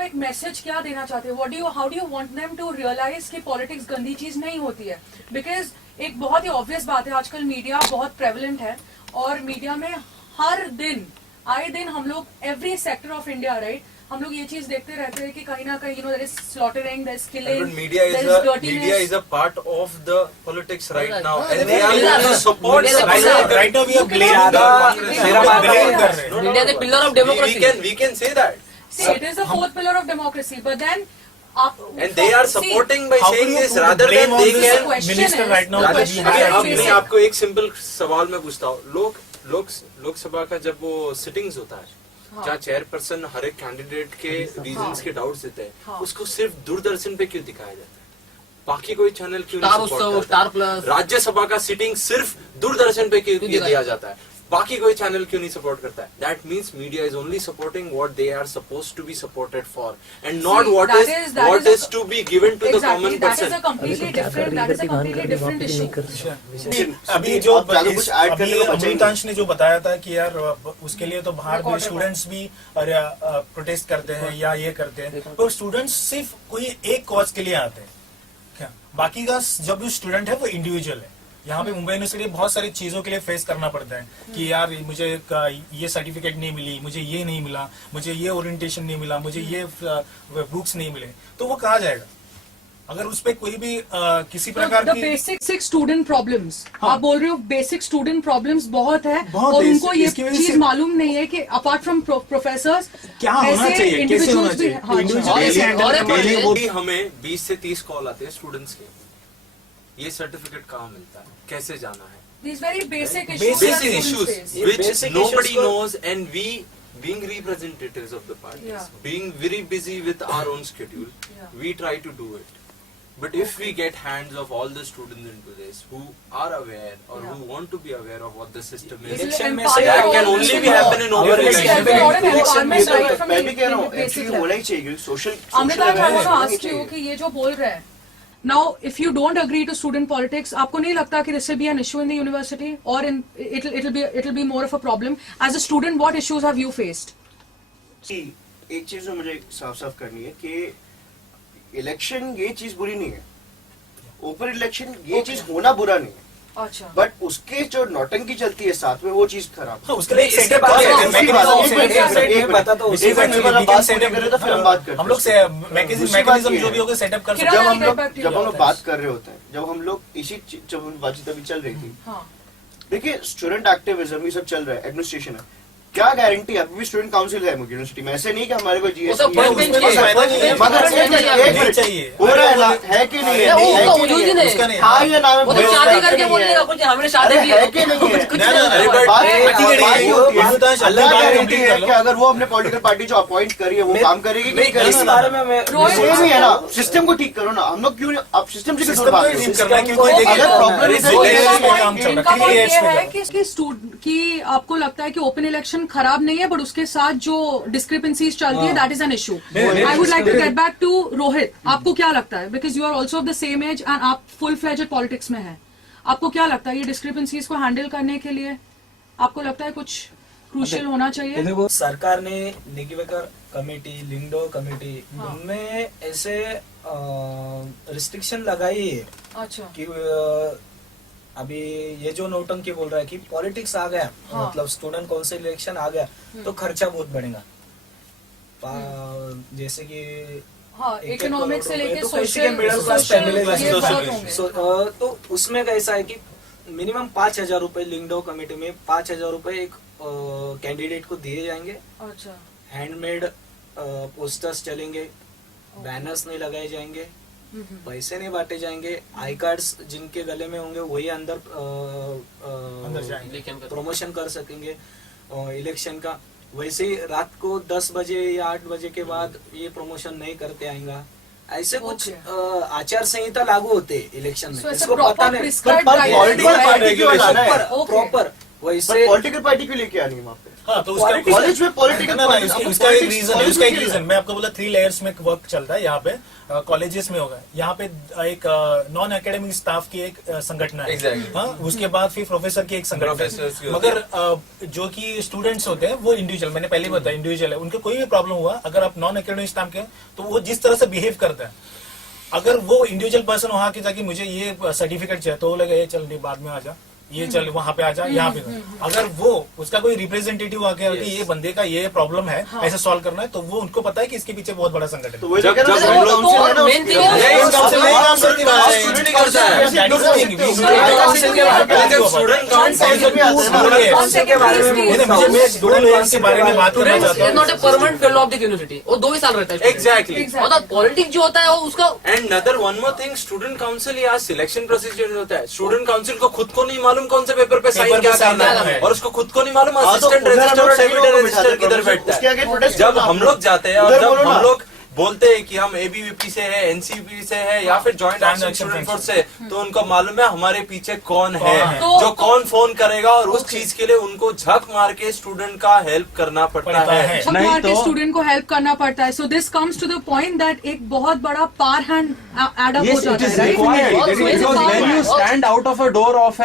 एक मैसेज क्या देना चाहते हो? How do you want them to realise कि पॉलिटिक्स गंदी चीज नहीं होती है? बिकॉज एक बहुत ही ऑब्वियस बात है, आजकल मीडिया बहुत प्रेवलेंट है और मीडिया में हर दिन आए दिन हम लोग every sector of India, right, हम लोग ये चीज देखते रहते हैं कि कहीं ना कहीं there is slaughtering, there is killing, But media is a part of the politics right now, and they are going to support. Right now we are blaming ज्यादा- blame कर रहे हैं। India is the pillar of democracy. We can say that, see, it is the fourth pillar of democracy, but then and they are supporting by How saying can you this put rather blame than on they this can. question minister is- right now? the Rajesh, question is अब मैं basic. आपको एक simple सवाल में पूछता हूँ। लोकसभा का जब वो सिटिंग्स होता है, जहाँ चेयरपर्सन हर एक कैंडिडेट के रीजंस के डाउट्स देते हैं, हाँ। उसको सिर्फ दूरदर्शन पे क्यों दिखाया जाता है? बाकी कोई चैनल क्यों स्टार नहीं उत्सव, support करता? स्टार प्लस, राज्यसभा का सिटिंग सिर्फ दूरदर्शन पे क्यों दिखाया दिया जाता है? बाकी कोई चैनल क्यों नहीं सपोर्ट करता है? That means media is only supporting what they are supposed to be supported for, and not See, what that is to be given to the exactly, common that is a person. completely different issue. अभी जो आप ज्यादा कुछ add करने को बचा ही नहीं। अमृतांश ने जो बताया था कि यार उसके लिए तो बाहर भी स्टूडेंट्स भी प्रोटेस्ट करते हैं या ये करते हैं, तो स्टूडेंट्स सिर्फ कोई एक कॉज के लिए आते हैं क्या? बाकी का जब स्टूडेंट है वो इंडिविजुअल है। यहाँ पे मुंबई यूनिवर्सिटी बहुत सारी चीजों के लिए फेस करना पड़ता है कि यार मुझे ये सर्टिफिकेट नहीं मिली, मुझे ये नहीं मिला, मुझे ये ओरिएंटेशन नहीं मिला, मुझे ये बुक्स नहीं मिले, तो वो कहाँ जाएगा अगर उस पे कोई भी किसी प्रकार the key basic student problems, हाँ। आप बोल रहे हो बेसिक स्टूडेंट प्रॉब्लम्स बहुत है बहुत और है, उनको ये इसकी वजह चीज से- मालूम नहीं है कि अपार्ट फ्रॉम प्रोफेसर्स क्या होना चाहिए, कैसे होना चाहिए? हाँ, Individual हाँ, कैसे हाँ, handle और करना चाहिए? वो भी हमें 20 से 30 कॉल आते हैं स्टूडेंट्स के, ये सर्टिफिकेट कहाँ मिलता है, कैसे जाना है? these very basic Basic issues that Basic students issues face. ये which basic nobody issues को- knows, and we being representatives of the parties, Yeah. being very busy with our own schedule, Yeah. we try to do it. But if we get hands of all the students into this who are aware or Yeah. who want to be aware of what the system This is, will Election में empower से- that all can the only be students. happen in open Election election. में- में- empowerment right from मैं भी कह रहा हूँ basic actually level. होना ही चाहिए social Amrita, I want to ask you कि ये जो बोल रहे हैं, now if you don't agree to student politics, आपको नहीं लगता कि this will be an issue in the university or it'll be more of a problem? As a student, what issues have you faced? एक चीज जो मुझे साफ साफ करनी है कि इलेक्शन ये चीज बुरी नहीं है, ओपन इलेक्शन ये चीज होना बुरा नहीं है, अच्छा, बट उसके जो नौटंकी चलती है साथ में वो चीज खराब है। हाँ, उसके लिए एक इसके setup बाद कर में सकते हैं, दूसरी mechanism बात- set एक कर सकते हैं। मिनट, बता तो उसी एक बात मिनट, में हम we can बात set नहीं up- कर रहे तो फिर हम बात करते हैं। हम लोग से मैकेनिज्म जो भी होगा सेटअप कर सकते किरण, हैं। जब हम I'll लोग get back to you जब हम on लोग this. बात कर रहे होते हैं, जब हम लोग जब बातचीत अभी चल रही थी, हाँ, देखिए स्टूडेंट एक्टिविज्म ये सब चल रहा है, एडमिनिस्ट्रेशन है, क्या गारंटी अभी भी स्टूडेंट काउंसिल है यूनिवर्सिटी में? ऐसे नहीं कि हमारे को वो सब first bench उसमें के- फायदा नहीं है। मगर एक नहीं मिनट चाहिए। हो रहा है ना, है कि नहीं है? वो है तो कि वजूद ही नहीं नहीं है? उसका नहीं है। हाँ या ना में वो तो बोलो, शादी है कि करके नहीं बोलेगा है? कुछ, हमने शादी अरे की है कि नहीं है? कुछ ना, ना, नहीं अरे है। but- बात- ठीक है, बात ठीक है, होती है। अमृतांश, क्या अल्लाह गारंटी गारंटी है कर लो। कि अगर वो अपने पॉलिटिकल पार्टी जो अपॉइंट करी है वो काम करेगी कि नहीं इस करेगी? बारे में मैं रोहित, सेम ही है ना, सिस्टम को ठीक करो ना। हम लोग क्यों आप सिस्टम से क्यों सिस्टम बात को करो? ठीक करना है, क्योंकि देखिए, अगर प्रॉब्लम अरे है तो इनका ये point- है काम चल रहा है, इनका क्लियर point है ये इसमें है क्या? कि आपको लगता है कि ओपन इलेक्शन खराब नहीं है, बट उसके साथ जो डिस्क्रिपेंसीज चलती है that is an issue. I would like to get back to Rohit. आपको क्या लगता है, because you are also of the same age and आप फुल फ्लेजेड पॉलिटिक्स में है, आपको क्या लगता है ये डिस्क्रिपेंसीज को हैंडल करने के लिए आपको लगता है कुछ क्रूशियल होना चाहिए? देखो, सरकार ने निगवेकर कमेटी, लिंगडो कमेटी, उनमें ऐसे रिस्ट्रिक्शन लगाई है अच्छा. कि अभी ये जो नौटंकी बोल रहा है कि पॉलिटिक्स आ गया, मतलब स्टूडेंट काउंसिल इलेक्शन आ गया तो खर्चा बहुत बढ़ेगा. जैसे कि हाँ, इकोनॉमिक से लेके तो सोशल, मिडिल क्लास फैमिली ये बहुत होंगे. तो उसमें कैसा है कि मिनिमम 5,000 रुपए लिंगडो कमेटी में 5,000 रुपए एक कैंडिडेट को दिए जाएंगे. अच्छा. हैंडमेड पोस्टर्स चलेंगे, बैनर्स नहीं लगाए जाएंगे, पैसे नहीं बांटे जाएंगे, आई कार्ड्स जिनके गले में होंगे वही अंदर जाएंगे. प्रमोशन कर सकेंगे इलेक्शन का. वैसे ही रात को 10 बजे या 8 बजे के बाद ये प्रमोशन नहीं करते आएगा. ऐसे कुछ आचार संहिता लागू होते इलेक्शन में. So, ऐसे इसको proper पता नहीं, prescribed पर guidelines political है. party क्यों लाना है? Okay. प्रॉपर वैसे पॉलिटिकल पार्टी क्यों लेके आनी है वहाँ पे? हाँ, तो उसका कॉलेज में पॉलिटिकल ना, उसका एक रीजन है, उसका एक रीजन मैं आपको बोला 3 लेयर्स में वर्क चलता है यहाँ पे. कॉलेजेस में होगा, यहाँ पे एक नॉन एकेडमिक स्टाफ की एक संगठन है. Exactly. हाँ, उसके बाद फिर प्रोफेसर की एक संगठन Professors की है. होती मगर जो कि स्टूडेंट्स होते हैं वो इंडिविजुअल, मैंने पहले बताया इंडिविजुअल है. उनको कोई भी प्रॉब्लम हुआ, अगर आप नॉन एकेडमिक स्टाफ के तो वो जिस तरह से बिहेव करता है, अगर वो इंडिविजुअल पर्सन वहां के जाके मुझे ये सर्टिफिकेट चाहिए तो वो लगे ये चल नहीं बाद में आ जा, ये चल वहां पे आ जा, यहाँ पे. अगर वो उसका कोई रिप्रेजेंटेटिव आके कि ये बंदे का ये प्रॉब्लम है, ऐसे सॉल्व करना है, तो वो उनको पता है कि इसके पीछे बहुत बड़ा संगठन तो है. वो जब- जब जब हम हम लोग है ना, main thing है- नहीं, इस council में काम करती बात है, Student student करता है. council जब स्टूडेंट काउंसिल के बारे में मैं दो लेयर्स के बारे में बात करना Students चाहता is not a हूँ. permanent fellow of the university. वो 2 ही साल रहता है. Exactly. और पॉलिटिक्स जो होता है वो उसका एंड नदर one more thing, student council या सिलेक्शन प्रोसीजर होता है. स्टूडेंट काउंसिल को खुद को नहीं मालूम कौन से पेपर पे साइन पेपर पे क्या sign करना करना है, है. और उसको खुद को नहीं मालूम हाँ, तो असिस्टेंट उधर रजिस्टर हम और लोग सेक्रेटरी सभी लोग रजिस्टर बिठाते किधर हैं, बैठता उसके आगे है. protest जब करना हम आप लोग जाते हैं और उधर जब बोलो हम ना. लोग बोलते हैं कि हम एबीवीपी से है, एनसीपी से है या फिर joint Joint action Action student force Friendship. से, तो उनको मालूम है हमारे पीछे कौन है, कौन है. जो कौन फोन करेगा, और उस चीज के लिए उनको झक मार के स्टूडेंट का हेल्प करना पड़ता है. सब नहीं बार के तो- स्टूडेंट को हेल्प करना पड़ता है. So this comes to the point that एक बहुत बड़ा पार हैंड एड अप हो Yes, it जाता is है, required. right? That is So it's a because power. when you stand out of a door of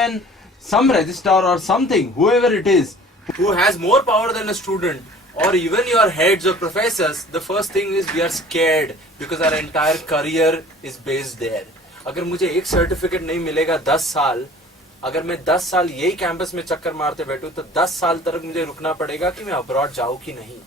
some registrar or something, whoever it is, who has more power than a student or even your heads or professors, the first thing is we are scared because our entire career is based there. अगर मुझे एक certificate नहीं मिलेगा 10 साल, अगर मैं 10 साल यही कैंपस में चक्कर मारते बैठूं, तो 10 साल तक मुझे रुकना पड़ेगा कि मैं अब्रॉड जाऊं कि नहीं.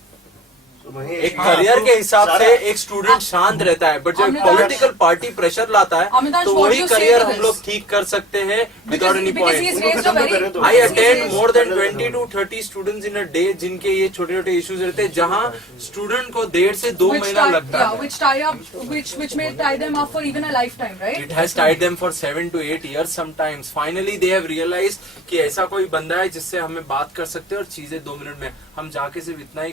एक करियर के हिसाब से एक स्टूडेंट शांत रहता है, बट जब अमिताभ- पॉलिटिकल पार्टी प्रेशर लाता है अमिताभ, तो what वही do you say career to हम this? लोग ठीक कर सकते हैं without any Because he's point. raised a very. I I he's attend raised- more than 20 to 30 students in a day जिनके ये छोटे छोटे इश्यूज रहते हैं, जहाँ स्टूडेंट को 1.5 से 2 महीना लगता है. which tie up, which may tie them up for even a lifetime, right? It has tied them for 7 to 8 years sometimes. Finally they have realized कि ऐसा कोई बंदा है जिससे हमें बात कर सकते हैं और चीजें 2 मिनट में. हम जाके सिर्फ इतना ही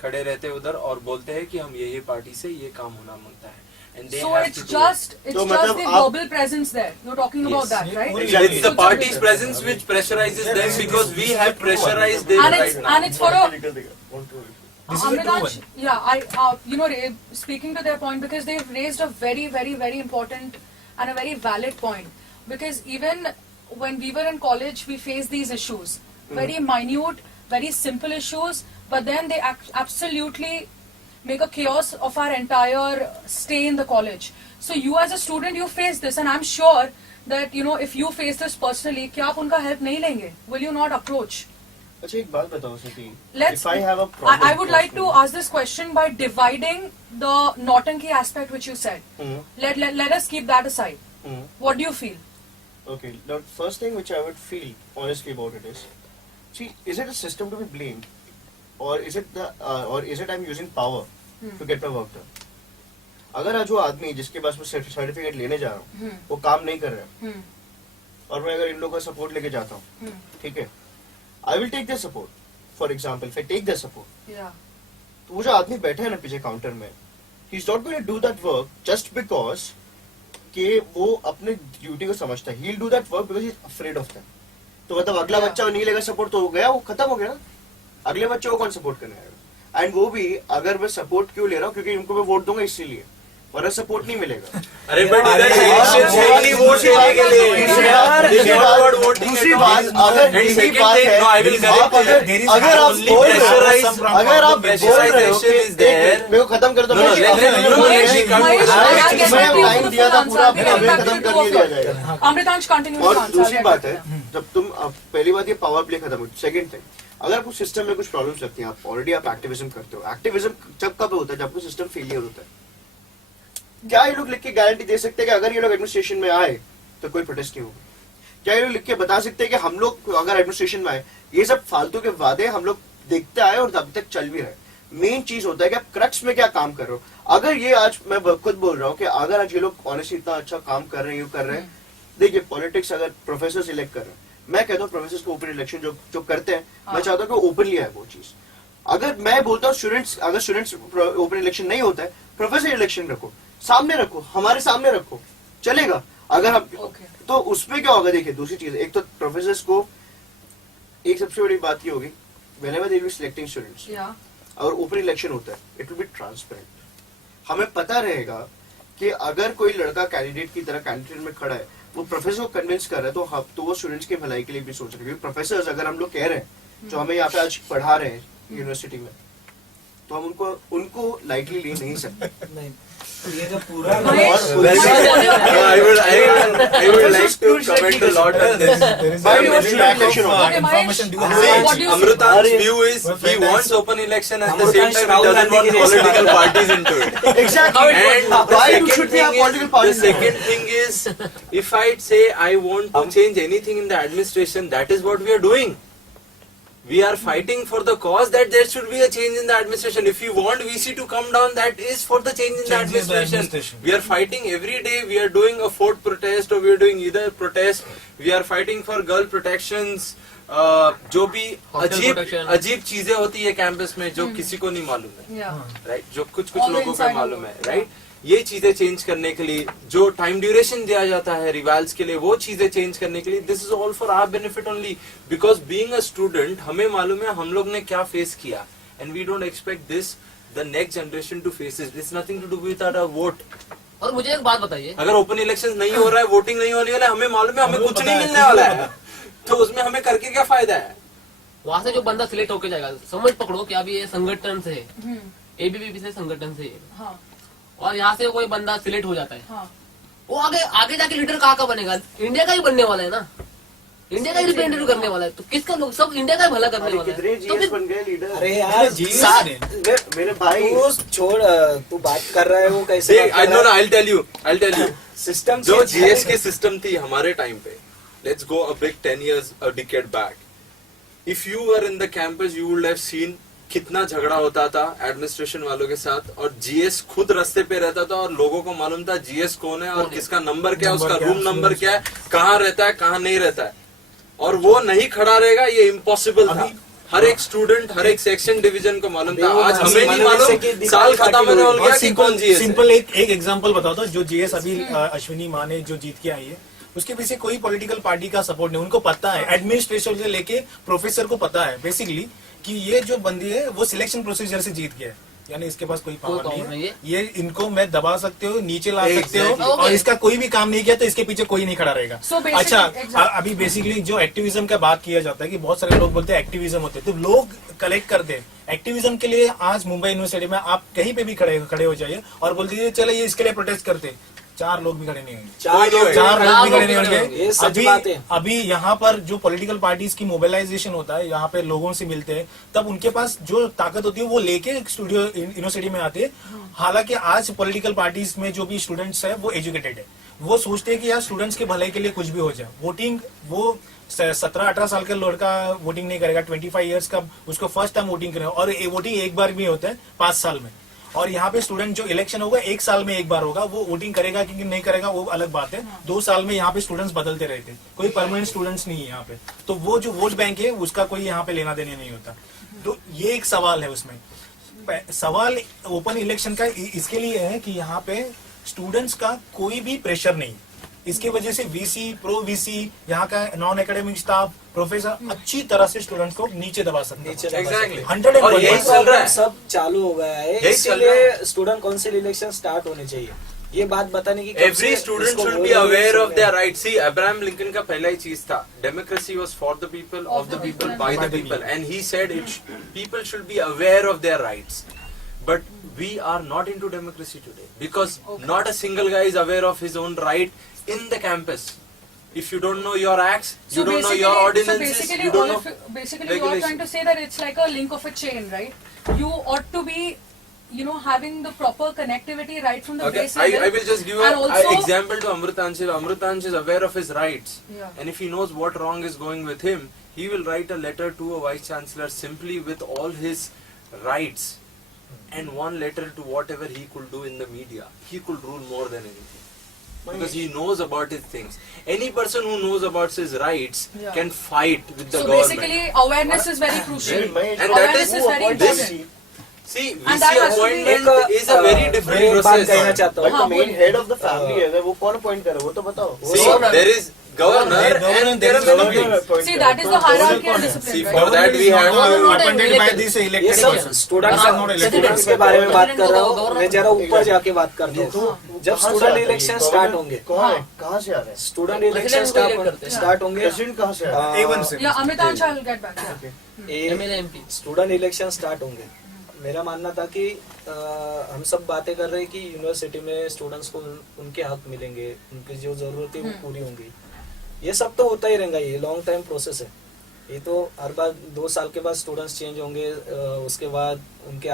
खड़े रहते हैं उधर और बोलते हैं कि हम ये पार्टी से ये काम होना मांगता है. And they So have it's to do just it. it's तो just मतलब the आप- verbal presence there. You're talking about Yes. that, right? It's the party's presence which pressurizes them because we have pressurized them And it's right now. and it's for a This is a true Amitabh, one. yeah, speaking to their point, because they've raised a very, very, very important and a very valid point. Because even when we were in college, we faced these issues, very minute, very simple issues, but then they absolutely make a chaos of our entire stay in the college. So you as a student, you face this, and I'm sure that if you face this personally, क्या आप उनका help नहीं लेंगे? Will you not approach? अच्छा एक बात बताओ सती. Let's. If I have a problem, I would like to ask this question by dividing the Nautanki aspect which you said. Let us keep that aside. What do you feel? Okay, the first thing which I would feel honestly about it is, see, is it a system to be blamed, or is it I'm using power to get my work done? अगर जो आदमी जिसके पास मैं certificate लेने जा रहा हूँ वो काम नहीं कर रहा है और मैं अगर इन लोगों का सपोर्ट लेके जाता हूँ, ठीक है, I will take the support. For example if I take the support, Yeah. तो वो जो आदमी बैठा है ना पीछे काउंटर में, he is not going to do that work just because कि वो अपने ड्यूटी को समझता है. He will do that work because he is afraid of that. तो मतलब अगला Yeah. बच्चा नहीं लेगा सपोर्ट तो हो गया, वो खत्म हो गया ना. अगले बच्चे को कौन सपोर्ट करने आएगा? एंड वो भी अगर मैं सपोर्ट क्यों ले रहा हूँ, क्योंकि उनको मैं वोट दूंगा इसीलिए, वरना सपोर्ट नहीं मिलेगा। अरे बट इधर इलेक्शन है नहीं वोट देने के लिए। दूसरी बात, अगर यही बात है, अगर आप बोल रहे हो कि मेरे को खत्म कर दो, टाइम दिया था पूरा, खत्म कर दिया जाएगा। Amritansh, continue. और दूसरी बात है, जब तुम पहली बात ये पावर प्ले खत्म हो, सेकंड थिंग, अगर आपको सिस्टम में कुछ प्रॉब्लम्स लगती हैं, आप ऑलरेडी आप एक्टिविज्म करते हो, एक्टिविज्म जब कब होता है, जब आपको सिस्टम फेलियर होता है। क्या ये लोग लिख के गारंटी दे सकते हैं कि अगर ये लोग एडमिनिस्ट्रेशन में आए तो कोई प्रोटेस्ट नहीं होगा? क्या ये लोग लिख के बता सकते हैं कि हम लोग अगर एडमिनिस्ट्रेशन में आए, ये सब फालतू के वादे हम लोग देखते आए और अब तक चल भी रहे? मेन चीज होता है कि आप क्रक्स में क्या काम कर रहे हो। अगर ये आज मैं खुद बोल रहा हूँ कि अगर आज ये लोग ऑनेस्टली इतना अच्छा काम कर रहे हैं, देखिए पॉलिटिक्स अगर प्रोफेसर सिलेक्ट कर रहे हैं, मैं कहता हूँ प्रोफेसर को ओपन इलेक्शन जो करते हैं, मैं चाहता हूँ कि ओपनली आए वो चीज। अगर मैं बोलता हूँ स्टूडेंट्स, अगर स्टूडेंट्स ओपन इलेक्शन नहीं होता है, प्रोफेसर इलेक्शन रखो, सामने रखो, हमारे सामने रखो, चलेगा। अगर हम तो उसमें क्या होगा, देखिए दूसरी चीज, एक तो प्रोफेसर्स को एक सबसे बड़ी बात ये होगी, whenever they will be selecting students, और ओपन इलेक्शन होता है, इट विल बी ट्रांसपेरेंट। हमें पता रहेगा कि अगर कोई लड़का कैंडिडेट की तरह कैंडिडेट में खड़ा है, वो प्रोफेसर को कन्विंस कर रहा है, तो वो स्टूडेंट्स की भलाई के लिए भी सोच रहे हैं। क्योंकि प्रोफेसर अगर हम लोग कह रहे हैं, जो हमें यहाँ पे आज पढ़ा रहे हैं यूनिवर्सिटी में, तो हम उनको लाइटली ले नहीं सकते। नहीं, ये जो पूरा I would like to comment a lot on this. Amritan's view is he wants open election, at the same time he doesn't want political parties into it. Exactly. And why should we have political the parties? second thing is, if I'd say I want to change anything in the administration, that is what we are doing. We are fighting for the cause that there should be a change in the administration. If you want VC to come down, that is for the change in the administration. We are fighting every day. We are doing a fourth protest, or we are doing either protest. We are fighting for girl protections. जो भी अजीब चीजें होती है campus में जो किसी को नहीं मालूम है, राइट? जो कुछ लोगों को मालूम है, राइट? ये चीजें चेंज करने के लिए जो टाइम ड्यूरेशन दिया जाता है रिवाल्स के लिए, वो चीजें चेंज करने के लिए, this is all for our benefit only. Because being a student हमें मालूम है हम लोग ने क्या फेस किया, and we don't expect this the next generation to face this. It's nothing to do with our vote. और मुझे एक बात बताइए, अगर ओपन इलेक्शन नहीं हो रहा है, वोटिंग नहीं होने वाला है, हमें मालूम है हमें कुछ नहीं मिलने वाला है, तो उसमें हमें करके क्या फायदा है? वहां से जो बंदा सिलेक्ट होके जाएगा, समझ पकड़ो कि अभी ये संगठन से है, एबीवीपी से संगठन से है, और यहाँ से कोई बंदा सिलेक्ट हो जाता है, वो आगे जाके लीडर कहाँ का बनेगा? इंडिया का ही बनने वाला है ना, इंडिया का ही रिप्रेजेंटेटिव करने वाला है, तो किसका लोग सब इंडिया का ही भला करने वाला कितने है। तो जीएस बन गए लीडर? अरे यार मेरे भाई तू छोड़, तू बात कर रहा है वो कैसे I'll tell you. सिस्टम जो जीएस की सिस्टम थी हमारे टाइम पे, let's go a big 10 years, a decade back. If you were in the campus, you would have seen कितना झगड़ा होता था एडमिनिस्ट्रेशन वालों के साथ, और जीएस खुद रास्ते पे रहता था और लोगों को मालूम था जीएस कौन है और किसका नंबर क्या है, उसका रूम नंबर क्या है, कहाँ रहता है, कहाँ नहीं रहता है, और वो नहीं खड़ा रहेगा, ये इम्पॉसिबल था। हर एक स्टूडेंट, हर एक सेक्शन डिवीजन को मालूम था। आज हमें नहीं मालूम, साल खत्म होने हो गया कि कौन जीएस। सिंपल एक एग्जांपल बताता हूँ, जो जीएस अभी अश्विनी माँ ने जो जीत के आई है, उसके पीछे कोई पॉलिटिकल पार्टी का सपोर्ट नहीं। उनको पता है, एडमिनिस्ट्रेशन से लेके प्रोफेसर को पता है बेसिकली कि ये जो बंदी है वो सिलेक्शन प्रोसीजर से जीत गया है, यानी इसके पास कोई पावर नहीं है। ये इनको मैं दबा सकते हो, नीचे ला सकते हो, और इसका कोई भी काम नहीं किया तो इसके पीछे कोई नहीं खड़ा रहेगा। अच्छा, अभी बेसिकली जो एक्टिविज्म का बात किया जाता है कि बहुत सारे लोग बोलते हैं एक्टिविज्म होते हैं, तो लोग कलेक्ट कर दे एक्टिविज्म के लिए। आज मुंबई यूनिवर्सिटी में आप कहीं पे भी खड़े हो जाइए और बोल दीजिए चले ये इसके लिए प्रोटेस्ट करते, 4 लोग भी खड़े नहीं होंगे, 4 लोग भी खड़े नहीं होंगे। अभी यहाँ पर जो पॉलिटिकल पार्टीज की मोबिलाइजेशन होता है, यहाँ पे लोगों से मिलते हैं, तब उनके पास जो ताकत होती है वो लेके स्टूडियो यूनिवर्सिटी में आते हैं। हालांकि आज पॉलिटिकल पार्टीज में जो भी स्टूडेंट्स है वो एजुकेटेड है, वो सोचते हैं कि यार स्टूडेंट्स के भलाई के लिए कुछ भी हो जाए। वोटिंग, वो 17-18 साल का लड़का वोटिंग नहीं करेगा, 25 ईयर्स का उसको फर्स्ट टाइम वोटिंग करेगा, और वोटिंग एक बार भी होता है 5 साल में। और यहाँ पे स्टूडेंट जो इलेक्शन होगा 1 साल में एक बार होगा, वो वोटिंग करेगा कि नहीं करेगा वो अलग बात है। 2 साल में यहाँ पे स्टूडेंट्स बदलते रहते हैं, कोई परमानेंट स्टूडेंट्स नहीं है यहाँ पे, तो वो जो वोट बैंक है उसका कोई यहाँ पे लेना देना नहीं होता। तो ये एक सवाल है उसमें। सवाल ओपन इलेक्शन का इसके लिए है कि यहाँ पे स्टूडेंट्स का कोई भी प्रेशर नहीं, इसकी वजह से वीसी, प्रो वीसी, यहाँ का नॉन एकेडमिक स्टाफ, प्रोफेसर अच्छी तरह से स्टूडेंट्स को नीचे दबा सकते नीचे हैं। Exactly. 100% और यही चल रहा है। सब चालू हो गया है, यही चल रहा इसलिए स्टूडेंट काउंसिल इलेक्शन स्टार्ट होने चाहिए। ये बात बताने की Every student should be aware of their rights. See, Abraham Lincoln का पहला ही चीज था, democracy was for the people, of the people, by the people, and he said people should be aware of their rights. But we are not into democracy today because not a single guy is aware of his own right in the campus. If you don't know your acts, you don't know your ordinances, you don't know basically you are trying to say that it's like a link of a chain, right? You ought to be, having the proper connectivity right from the Okay, base level. I will just give And an also- example to Amrutanshil. Amrutanshil is aware of his rights. Yeah. And if he knows what wrong is going with him, he will write a letter to a vice chancellor simply with all his rights and one letter to whatever he could do in the media. He could rule more than anything. Because he knows about his things. Any person who knows about his rights Yeah. can fight with the So government. basically, awareness is very crucial. And that Awareness is is very important. See, And that VC has to be- appointment is a very different मैं एक बात कहना process. चाहता but हूँ। The main head of the family है वो कौन appoint करे वो तो बताओ। See, there is governor and there are many things. See, that is the hierarchy and discipline, See, right? for that we have appointed by this ये elected सब person. Students This is not elected students के person. बारे में बात कर रहा हूँ। मैं जरा ऊपर जाके बात करता हूँ। जब कहाँ से स्टूडेंट आता है ये? इलेक्शन स्टार्ट होंगे, कौन है कहाँ से आ रहा है स्टूडेंट इलेक्शन स्टार्ट होंगे, प्रेसिडेंट कहाँ से आ रहा है A1 से Yeah, Amitabh shall get back. Yeah. MLA MP. Student election start होंगे। मेरा मानना था कि हम सब बातें कर रहे हैं कि यूनिवर्सिटी में स्टूडेंट्स को उनके हक मिलेंगे, उनकी जो जरूरत है वो पूरी होंगी। ये सब तो होता ही रहेगा, ये लॉन्ग टाइम प्रोसेस है। ये तो हर बार 2 साल के बाद स्टूडेंट्स चेंज होंगे, उसके बाद उनके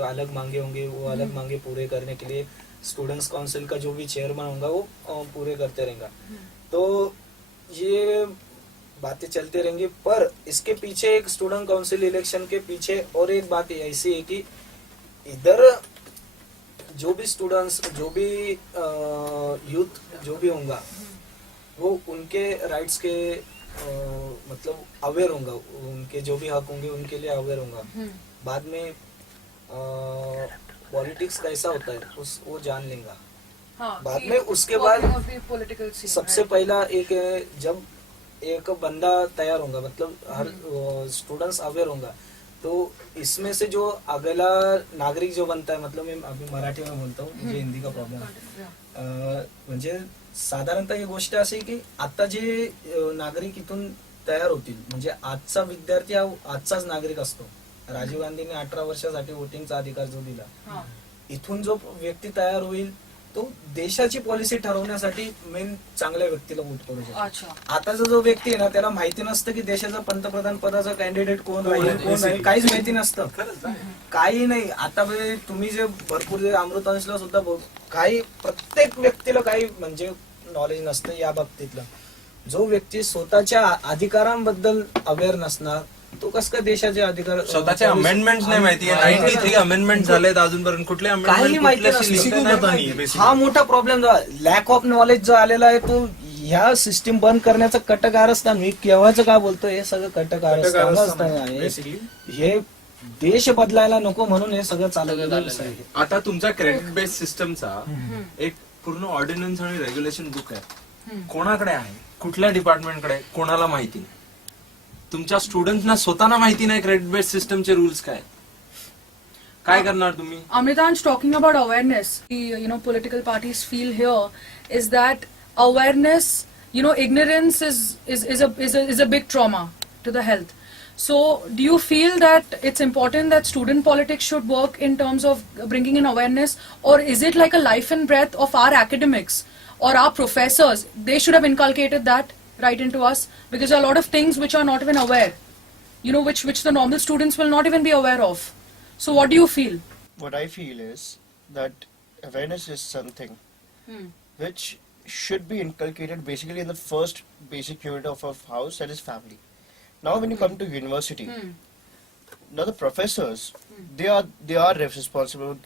अलग मांगे होंगे, वो अलग मांगे पूरे करने के लिए स्टूडेंट्स काउंसिल का जो भी चेयरमैन होगा वो पूरे करते रहेगा। तो ये बातें चलती रहेंगी, पर इसके पीछे एक स्टूडेंट काउंसिल इलेक्शन के पीछे और एक बात ऐसी है कि इधर जो भी स्टूडेंट्स, जो भी यूथ जो भी होगा वो उनके राइट्स के मतलब अवेयर होगा, उनके जो भी हक होंगे उनके लिए अवेयर होगा। बाद में पॉलिटिक्स कैसा होता है वो जान लेगा। हाँ, बाद see, में उसके working बाद of the political scene, सबसे right? पहला एक है, जब एक बंदा तैयार होगा, मतलब हर स्टूडेंट्स अवेयर होगा, तो इसमें से जो अगला नागरिक जो बनता है, मतलब मैं अभी मराठी में बोलता हूँ, मुझे हिंदी का प्रॉब्लेम आहे। म्हणजे साधारणतः ही गोष्ट अशी आहे की आता जे नागरिक इथून तयार होतील, म्हणजे आजचा विद्यार्थी हा आजचाच नागरिक असतो। राजीव गांधींनी 18 वर्षासाठी वोटिंगचा अधिकार जो दिला, हाँ. इथून जो व्यक्ती तयार होईल तो देशाची पॉलिसी ठरवण्यासाठी मेन चांगल्या व्यक्तीला वोट करू शकतो। अच्छा. आताचा जो व्यक्ती आहे ना, त्याला माहिती नसतं की देशाचा पंतप्रधान पदाचा कॅन्डिडेट कोण राहील, कोण राहील, काहीच माहिती नसतं, काही नाही। आता तुम्ही जे भरपूर जे अमृतांशला सुद्धा काही प्रत्येक व्यक्तीला काही म्हणजे नॉलेज नसतं या बाबतीतलं। जो व्यक्ती स्वतःच्या अधिकारांबद्दल अवेअर नसणार तो कसं काय देशाचे अधिकार, स्वतःचे अमेंडमेंट्स नाही माहिती आहे। 93 अमेंडमेंट झालेत अजूनपर्यंत, कुठले काही अमेंडमेंट माहिती नसतं। हा मोठा प्रॉब्लेम, लॅक ऑफ नॉलेज जो आलेला आहे तो ह्या सिस्टीम बंद करण्याचं कटकारस्थान, मी केव्हाच काय बोलतोय, हे सगळं कटकारस्थान आहे। हे देश बदलायला नको म्हणून हे सगळं चालवलेलं आहे। आता तुमचा क्रेडिट बेस्ड सिस्टमचा एक पूर्ण ऑर्डिनन्स आणि रेग्युलेशन बुक आहे, कोणाकडे आहे, कुठल्या डिपार्टमेंटकडे, कोणाला माहिती नाही। तुमच्या स्टुडंट्सना स्वतःना माहिती नाही क्रेडिट बेस्ड सिस्टमचे रूल्स काय करणार तुम्ही? Amitabh talking about awareness. Political parties feel here is that awareness, ignorance is a big trauma to the health. So, do you feel that it's important that student politics should work in terms of bringing in awareness, or is it like a life and breath of our academics or our professors? They should have inculcated that right into us, because there are a lot of things which are not even aware, which the normal students will not even be aware of. So what do you feel? What I feel is that awareness is something which should be inculcated basically in the first basic unit of a house, that is family. Now when you come to university, now the professors, they are responsible for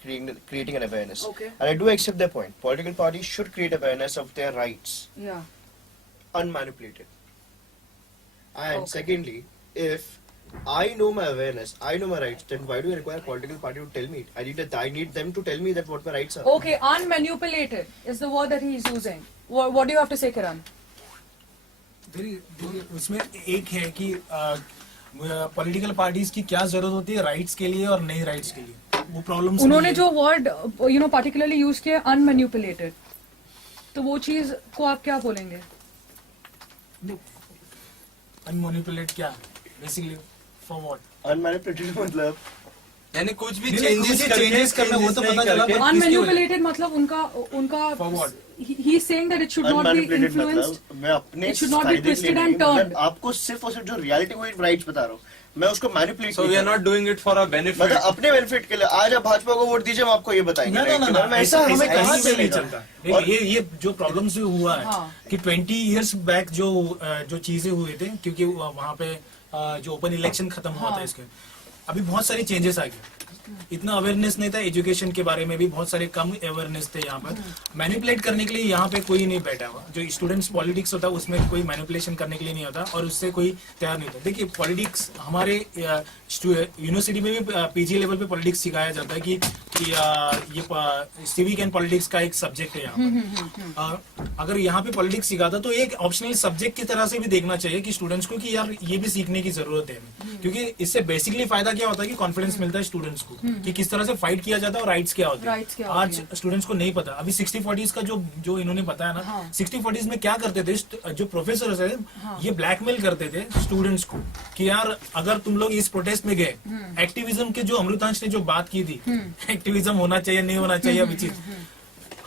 creating an awareness. Okay. And I do accept their point. Political parties should create awareness of their rights, Yeah. unmanipulated. And Okay. secondly, if I know my awareness, I know my rights, then why do I require a political party to tell me? I need them to tell me that what my rights are. Okay, unmanipulated is the word that he is using. What do you have to say, Kiran? उसमें एक है कि political parties की क्या जरूरत होती है rights के लिए और नई राइट्स के लिए, वो प्रॉब्लम उन्होंने जो वर्ड पर्टिकुलरली यूज किया अनमैनिपुलेटेड, तो वो चीज को आप क्या बोलेंगे? अनमैनिपुलेट क्या बेसिकली फॉर व्हाट? अनमैनिपुलेटेड मतलब यानी कुछ भी चेंजेस करना, वो तो पता चला, पर अनमैनिपुलेटेड मतलब उनका For what? he is saying that it should not be अनमैनिपुलेटेड influenced. मतलब मैं अपने It should not be फायदे के लिए twisted नहीं, and turned. मैं आपको सिर्फ और सिर्फ जो रियलिटी हुई राइट्स बता रहा हूँ, मैं उसको manipulate So we are not doing it for our benefit. मतलब अपने बेनिफिट के लिए। आज आप भाजपा को वोट दीजिए, हम आपको ये बताएंगे ना, right? कि ऐसा हमें कहाँ कहीं से से नहीं मिलेगा? चलता। देखिए, ये जो प्रॉब्लम जो हुआ है हाँ। कि 20 इयर्स बैक जो चीजें हुए थे, क्योंकि वहाँ पे जो ओपन इलेक्शन खत्म हुआ था, इसके अभी बहुत सारे चेंजेस आ गए। इतना अवेयरनेस नहीं था एजुकेशन के बारे में भी, बहुत सारे कम अवेयरनेस थे यहाँ पर। मैनिपुलेट करने के लिए यहाँ पे कोई नहीं बैठा हुआ। जो स्टूडेंट्स पॉलिटिक्स होता है उसमें कोई मैनिपुलेशन करने के लिए नहीं होता और उससे कोई तैयार नहीं होता। देखिए, पॉलिटिक्स हमारे यूनिवर्सिटी में भी पीजी लेवल पे पॉलिटिक्स सिखाया जाता है कि ये सिविक एंड पॉलिटिक्स का एक सब्जेक्ट है यहाँ पर। अगर यहाँ पे पॉलिटिक्स सिखाता तो एक ऑप्शनल सब्जेक्ट की तरह से भी देखना चाहिए कि स्टूडेंट्स को कि यार ये भी सीखने की जरूरत है, क्योंकि इससे बेसिकली फायदा क्या होता है कि कॉन्फिडेंस मिलता है स्टूडेंट्स को कि किस तरह से फाइट किया जाता है और राइट्स क्या होते Rights क्या हैं। होती आज स्टूडेंट्स को नहीं पता। अभी 60-40 का जो इन्होंने बताया ना, 60-40 में क्या करते थे जो प्रोफेसर है, ये ब्लैकमेल करते थे स्टूडेंट्स को कि यार अगर तुम लोग इस प्रोटेस्ट में गए, एक्टिविज्म के जो अमृतांश ने जो बात की थी, एक्टिविज्म होना चाहिए नहीं होना चाहिए, अभी चीज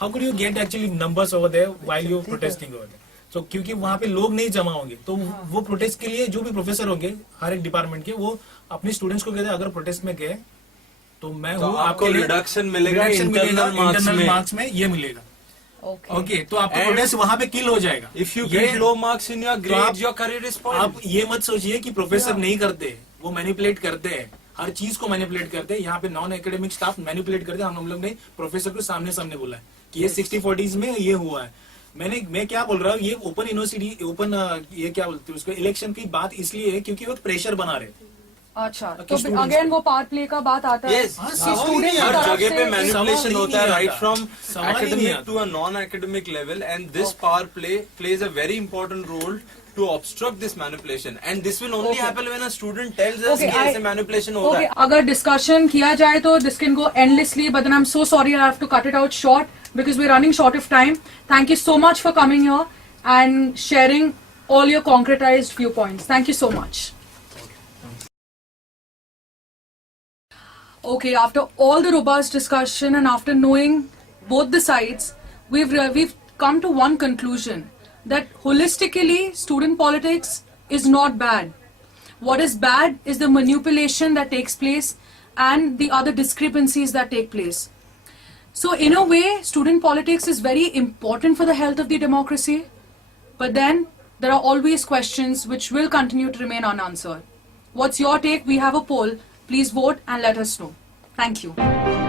how could you get actually numbers over there while you protesting over there. तो क्योंकि वहां पे लोग नहीं जमा होंगे, तो वो प्रोटेस्ट के लिए जो भी प्रोफेसर होंगे हर एक डिपार्टमेंट के, वो अपने स्टूडेंट्स को कहते हैं अगर प्रोटेस्ट में गए तो मैं तो हूँ, आपको आपके लिए reduction मिलेगा internal internal मार्क्स में ये मिलेगा। Okay. ओके, तो आपका And प्रोटेस्ट वहां पे किल हो जाएगा। If you ये- get low marks in your तो grades, आप- your career is spoiled. आप ये मत सोचिए कि प्रोफेसर नहीं करते, वो मैनिपुलेट करते हैं, हर चीज को मैनिपुलेट करते हैं। यहाँ पे नॉन एकेडमिक स्टाफ मैनिपुलेट करते हैं। हम लोग ने प्रोफेसर को सामने सामने बोला है कि ये 60-40 में ये हुआ है। मैं क्या बोल रहा हूँ, ये ओपन यूनिवर्सिटी ये क्या बोलते हैं उसको, इलेक्शन की बात इसलिए है क्योंकि वो प्रेशर बना रहे थे। अच्छा, कि तो students अगेन को- वो पार्ट प्ले का बात आता है Yes. हाँ, कि सवाल ही स्टूडेंट नहीं की हर आता। तरफ जगह पे से मैनिपुलेशन सवाल ही होता है, नहीं right आता। from सवाल ही नहीं academic आता। to a non-academic level, and this power play plays a very important role to obstruct this manipulation. And this will only Okay. happen when a student tells us Okay, कि ऐसे manipulation हो रहा Okay, है. अगर discussion किया जाए तो this can go endlessly, but then I'm so sorry I have to cut it out short because we're running short of time. Thank you so much for coming here and sharing all your concretized viewpoints. Thank you so much. Okay, after all the robust discussion and after knowing both the sides, we've come to one conclusion, that holistically student politics is not bad. What is bad is the manipulation that takes place and the other discrepancies that take place. So in a way, student politics is very important for the health of the democracy, but then there are always questions which will continue to remain unanswered. What's your take? We have a poll. Please vote and let us know. Thank you.